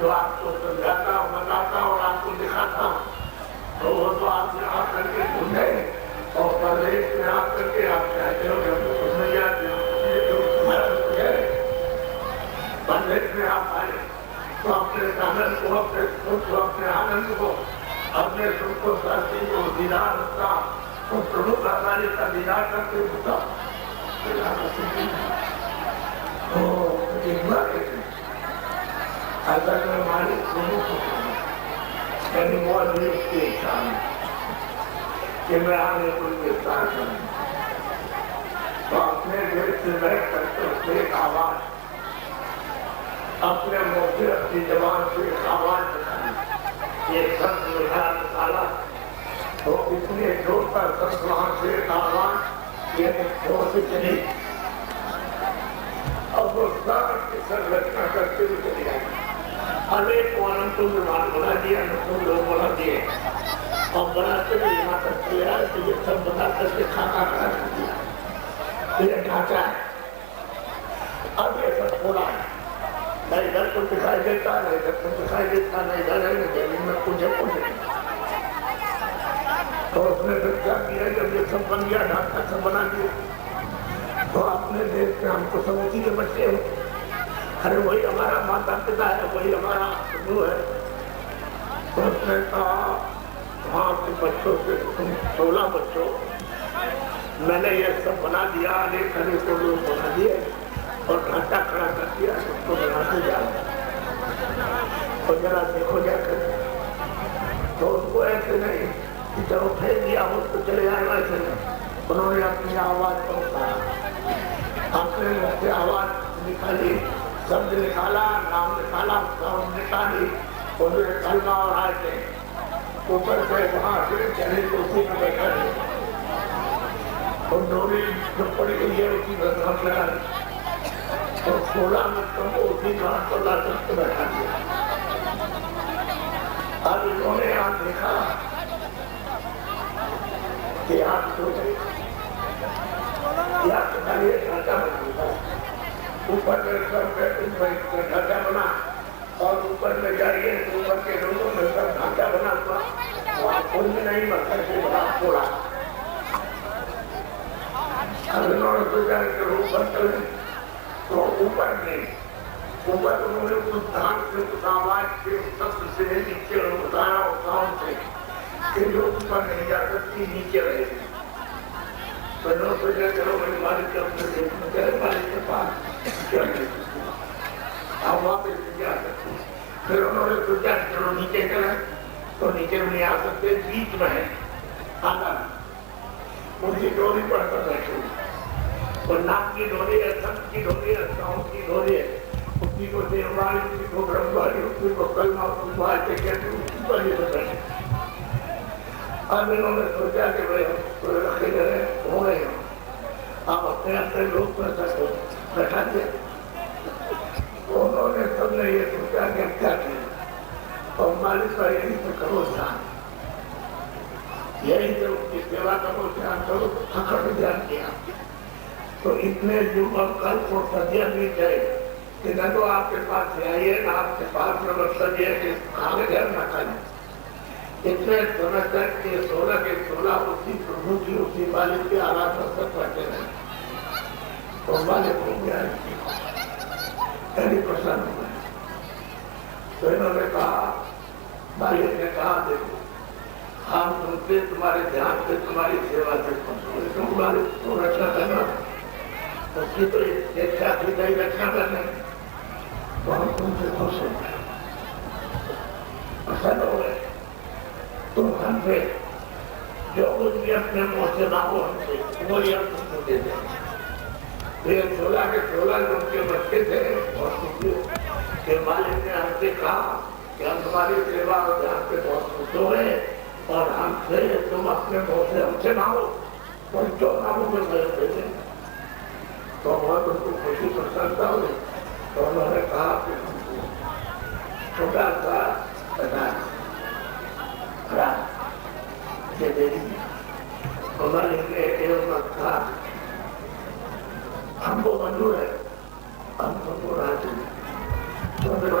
جو آپ کو سمجھاتا ہوں بتاتا اور آپ کو دکھاتا ہوں تو وہ تو آپ نے آ کر کے سنے اور پردیش میں آ کر کے آپ چاہتے ہو کہ ہم کو سمجھا پردیش میں آپ آئے تو اپنے آنند کو اپنے سکھ کو اپنے آنند کو اپنے سکھ کو ساتھی کو دیدار ہوتا تو پرمکھ آچاریہ کا دیدار کرتے ہوتا اگر میں مالک پرمکھ ہوتا یعنی موجود اس کی اچھا کہ میں آنے کو گرفتار کروں تو اپنے دل سے بیٹھ کر کے اس ایک آواز اپنے منہ سے اپنی زبان سے ایک آواز نکالی یہ سب نکالا تو اتنے زور پر سب وہاں سے ایک آواز یہ زور سے چلی اب وہ سب کی سنرچنا کرتے ہوئے چلی آئی انیک کو انتوں میں مان بنا دیا انتوں لوگ بنا دیے اور بناتے ہوئے یہاں تک چلے آئے تو یہ سب بنا کر کے کھانا کر دیا یہ ڈھانچہ ہے اب یہ سب تھوڑا ہے نہ ادھر کو دکھائی دیتا نہ ادھر کو دکھائی دیتا نہ ادھر ہے نہ زمین میں کچھ ہے تو اس نے پھر کیا کیا جب یہ سب بن گیا ڈھانچہ سب بنا دیا تو اپنے دیش میں ہم کو سمجھی کے بچے ہو ارے وہی ہمارا ماتا پتا ہے وہی ہمارا گرو ہے تو اس نے کہا وہاں کے بچوں سے تم 16 بچوں میں نے یہ سب بنا دیا انیک کو لوگ بنا دیے اور ڈھانچہ کھڑا کر دیا اس کو بناتے جا اور ذرا دیکھو جا کر تو اس کو ایسے نہیں کہ چلو پھینک دیا ہو تو چلے آئے ویسے نہیں انہوں نے اپنی آواز کو اتارا اپنے منہ سے آواز نکالی شبد نکالا نام نکالا سب نکالی انہوں نے کلمہ اور آئے اوپر سے وہاں سے چلے تو اسی میں بیٹھا رہے اور ڈوری جو پڑی ہوئی ہے اسی میں ہاتھ لگا اور 16 مرتبہ کو اسی میں ہاتھ پر لا کر کے بیٹھا دیا اب انہوں نے یہاں دیکھا کہ آپ تو یا تو خالی ایک ڈھانچہ بنا اوپر میں سب ڈھانچہ بنا اور اوپر میں جائیے اوپر کے لوگوں میں سب ڈھانچہ بنا ہوا وہاں کوئی بھی نہیں مطلب سے بڑا تھوڑا اب انہوں نے سوچا کہ اوپر چلے تو اوپر نہیں اوپر انہوں نے اس دھان سے اس آواز کے سب سے نیچے اتارا اور کام سے کہ جو اوپر نہیں جا سکتی نیچے رہے گی تو انہوں نے سوچا چلو میری مالک کے اپنے دیکھنا چاہے مالک کے پاس کیا نہیں آپ وہاں پہ جا سکتے پھر انہوں نے سوچا چلو نیچے چلے تو نیچے نہیں آ سکتے بیچ میں ہے آنا ان کی ڈوری پڑھ کر بیٹھے اور ناک کی ڈوری ہے سب کی ڈوری ہے ساؤنڈ کی ڈوری ہے اسی کو دیواری اسی کو برہمواری اسی کو کلمہ کلمہ کے کہتے اسی پر ہی بیٹھے اب انہوں نے سوچا کہ بھائی ہم رکھے گئے ہو گئے ہوں آپ اپنے اپنے لوگ پر سکو بیٹھا دیا انہوں نے سب نے یہ سوچا کہ کیا کیا اور مالک کا یہی سے کرو دھیان یہی سے اس کی سیوا کرو دھیان کرو اکڑ دھیان کیا تو اتنے یوگ کل کو صدیاں بھی گئے کہ نہ تو آپ کے پاس سے آئیے نہ آپ کے پاس میں مقصد یہ کہ کھانے گھر نہ کھائیں اتنے سمجھ تک کہ 16 کے 16 اسی پربھو کی اسی مالک کے آرات سب پڑھتے رہے تو مالک ہو گیا پسند ہوئے تو انہوں نے کہا مالک نے کہا دیکھو ہم تم سے تمہارے دھیان سے تمہاری سیوا سے تمہارے کو رکھنا کرنا اس کی تو ایک ساتھی نہیں رکھنا کرنا تو ہم تم سے خوش ہو گئے پسند ہو گئے تم ہم سے جو کچھ بھی اپنے منہ سے مانگو ہم سے وہی ہم تم کو دے دیں یہ 16 کے 16 جو ان کے بچے تھے اور کہ مالک نے ہم سے کہا کہ ہم تمہاری سیوا اور دھیان پہ بہت خوش ہوئے اور ہم سے تم اپنے منہ سے ہم سے مانگو اور جو مانگو میں دے دیں تو بہت ان کو خوشی پسند ہوئی تو انہوں نے کہا کہ ہم کو چھوٹا سا بنا یہ دے دیا تو مالک نے ایک وقت کہا ہم کو منظور ہے ہم کو راضی ہے تو میرا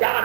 4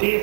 30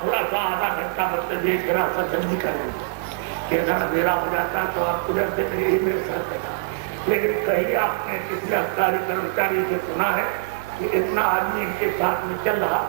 تھوڑا سا آدھا گھنٹہ مطلب یہ ذرا سا جلدی کریں کہ اگر اندھیرا ہو جاتا تو آپ کو جب دیکھ یہی میرے سر پہ تھا. لیکن کہیں آپ نے کسی افساری کرمچاری سے سنا ہے کہ اتنا آدمی ان کے ساتھ میں چل رہا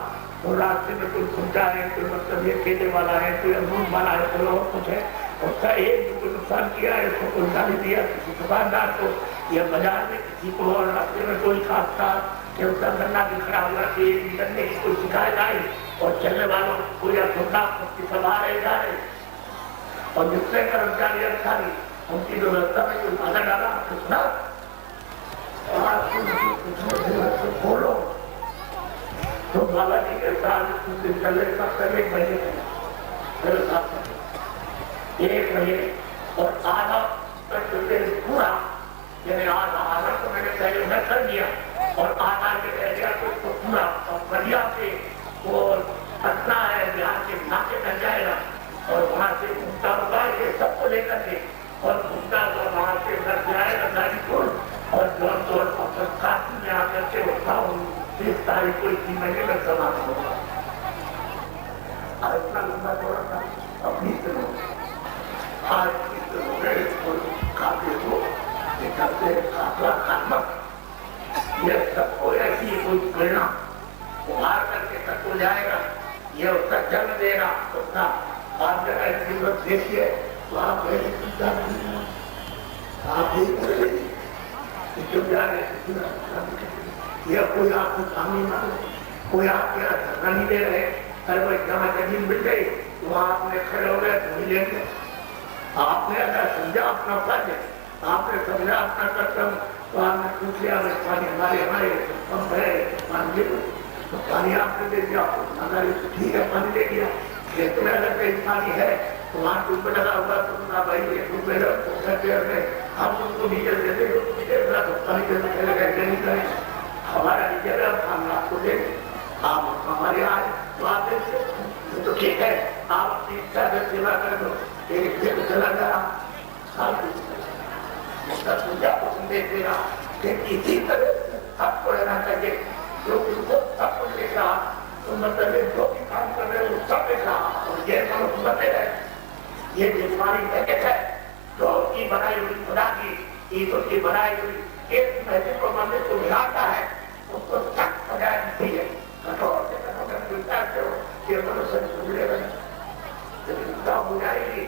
اور راستے میں کوئی کھنٹا ہے, کوئی مطلب یہ کیلے والا ہے, کوئی امرود والا ہے, کوئی اور کچھ ہے, اس کا ایک جو کوئی نقصان کیا ہے اس کو کوئی گالی دیا کسی دکاندار کو یا بازار میں کسی کو, اور راستے میں کوئی خاص تھا کہ اس کا گنا بھی کھڑا ہوا کہ کرنے کی کوئی شکایت آئی اور چلنے والوں کو یا چھوٹا اس کی سبھا رہے جا رہے اور جتنے کرمچاری ادھیکاری ان کی جو ویوستھا میں کوئی بادھا ڈالا کتنا کھولو تو بابا جی کے ساتھ کچھ دن چلے سب ایک مہینے میرے ساتھ ایک مہینے اور آدھا پورا یعنی آدھا تو میں نے پہلے میں کر دیا اور آدھا کے رہ گیا تو اس کو پورا اور بڑھیا سے وہ پٹنہ ہے بہار کے علاقے میں جائے گا اور وہاں سے گھومتا ہوگا یہ سب کو لے کر کے اور گھومتا ہوا وہاں سے ادھر جائے گا گاڑی پور اور جونپور اور کافی میں آ کر کے ہوتا ہوں 30 تاریخ کو اسی مہینے میں سماپت ہوگا. اتنا لمبا دورہ تھا اپنی طرح آج کی طرح میرے کو کافی ہو نکلتے کافلا خدمت یہ سب کو ایسی کوئی پریرنا باہر کر کے سب کو جائے گا یہ اس کا جنم دے گا اس کا آپ جگہ ایسی وقت دیکھیے تو آپ میری چنتا نہیں آپ ہی پڑے جو جا رہے یہ کوئی آپ کو کامی نہ ہو کوئی آپ کے دھرنا نہیں دے رہے اگر وہ جمع زمین مل گئی تو آپ نے کھڑے ہو گئے تو ہی لیں گے. آپ نے اگر سمجھا اپنا فرض ہے آپ نے سمجھا اپنا کرتب تو آپ نے پوچھ لیا پانی ہمارے پمپ ہے پانی تو پانی آپ نے دے دیا ٹھیک ہے پانی دے دیا کھیت میں اگر کہیں پانی ہے تو وہاں ٹوب پہ لگا ہوا تو نہ بھائی یہ ٹوب پہ ہم ان کو نیچے دے دیں گے تو پانی کے پہلے کہتے نہیں کریں ہمارا نیچے ہم آپ کو دیں گے آپ ہمارے آئے تو آپ دیکھتے تو ٹھیک ہے آپ اپنی اچھا سے سیوا کر دو ایک دن چلا گیا اس کا پوجا پسند دیکھ لینا کہ اسی طرح آپ کو رہنا چاہیے جو ان کو سب کچھ دیکھ رہا تو مطلب جو بھی کام کر رہے ہیں وہ سب دیکھ رہا اور یہ منصوبت ہے یہ جسمانی حرکت ہے جو کی بنائی ہوئی خدا کی عید کی بنائی ہوئی ایک مہینے کو ماننے کو ملاتا ہے اس کو سخت سجائے ملتی ہے کٹور سے کٹور ملتا ہے یہ منصوبہ سمجھے گا جب انتا ہو جائے گی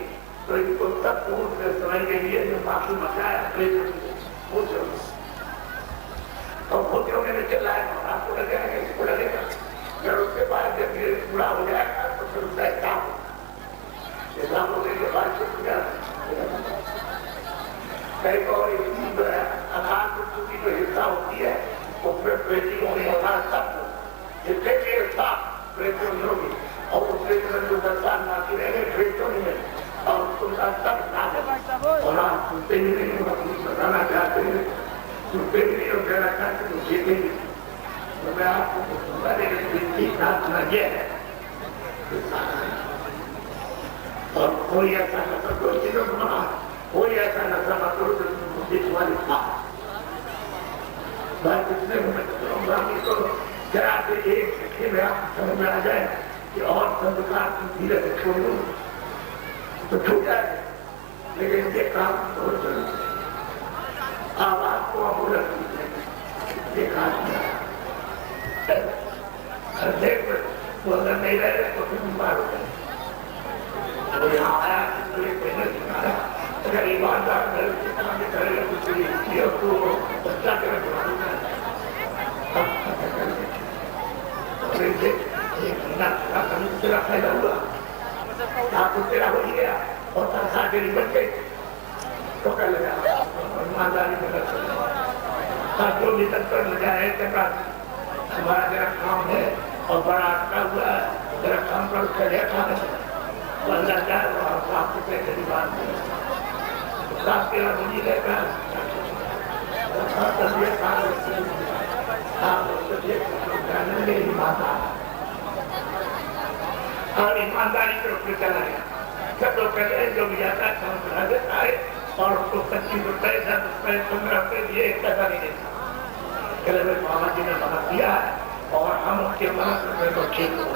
تو ان کو سب کو سمجھ کے لیے جو باقی مسائل وہ ضرور اور خود ہونے میں چل رہا ہے آپ کو لگے گا اس کو لگے گا جب اس کے بعد جب یہ پورا ہو جائے گا تو پھر اس کا کام اسلام ہونے کے بعد سے پوجا کئی کو اکان کی جو حصہ ہوتی ہے اس میں پیٹی ہونے والا سب جتنے کے حصہ پیٹی ہوگی اور اس کے جو درسان باقی رہے گے پیٹوں نہیں ہے اور اس کو سب نہ اور آپ سنتے ہی نہیں بتانا چاہتے ہیں سنتے ہی نہیں اور کہنا چاہتے ہیں جیتے ہی تو میں آپ کو بڑے بنتی ساتھ لگے ہے اور کوئی ایسا نہ کوئی چیزوں کو بنا کوئی ایسا نہ کرو جو تمہاری تھا بات اتنے میں تو ذرا سے ایک سکے میں آپ سمجھ میں آ جائے کہ اور سندکار کی دھیرے سے چھوڑ دوں تو چھوٹ جائے لیکن یہ کام بہت ضروری ہے آواز کو امولت کیجیے یہ کام کیا دیکھ وہ اگر نہیں رہے تو پھر بیمار ہو جائے وہ یہاں آیا تو ایک مہینے سنا رہا اگر ایماندار گھر سے کام کرے گا تو یہ کو بچہ کے رکھنا ایک مہینہ تیرا پھیلا ہوا آپ کو تیرا ہو گیا اور تنخواہ تیری بچ گئی تو کر لگا ایمانداری میں کر سکتا جو بھی تک کر لگا ہے چکا ہمارا ذرا کام ہے اور بڑا اٹکا ہوا ہے ذرا کام کر اس کا لے کھانے بندہ جائے اور آپ کو پیسے کی بات نہیں آپ کے یہاں نہیں رہے گا اور ایمانداری کے روپ میں چلا گیا سب لوگ کہتے ہیں جو بھی جاتا ہے کام کرا دیتا ہے اور اس کو 25 روپئے 10 روپئے 15 روپئے دیے ایک پیسہ نہیں دیتا کہ ماما جی نے منع کیا ہے اور ہم اس کے 5 روپئے کو ٹھیک ہو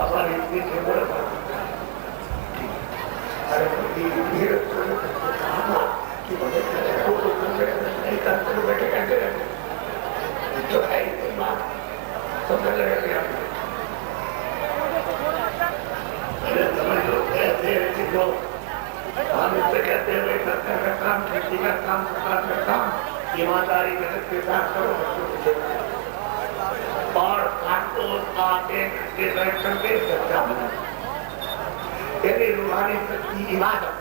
ہماری اتنی خدمت کہ مجھے نہیں کرتے بیٹھے کہتے رہتے جو ہے اتنی بات سمجھ رہے ہیں سمجھ لو کہتے ہیں کہ جو ہم اس سے کہتے ہیں بھائی سرکار کا کام کھیتی کا کام سرکار کا کام ایمانداری کے ساتھ کرو اور کانٹو آتے کے بیٹھ کر کے سچا بنا یعنی روحانی سچی عبادت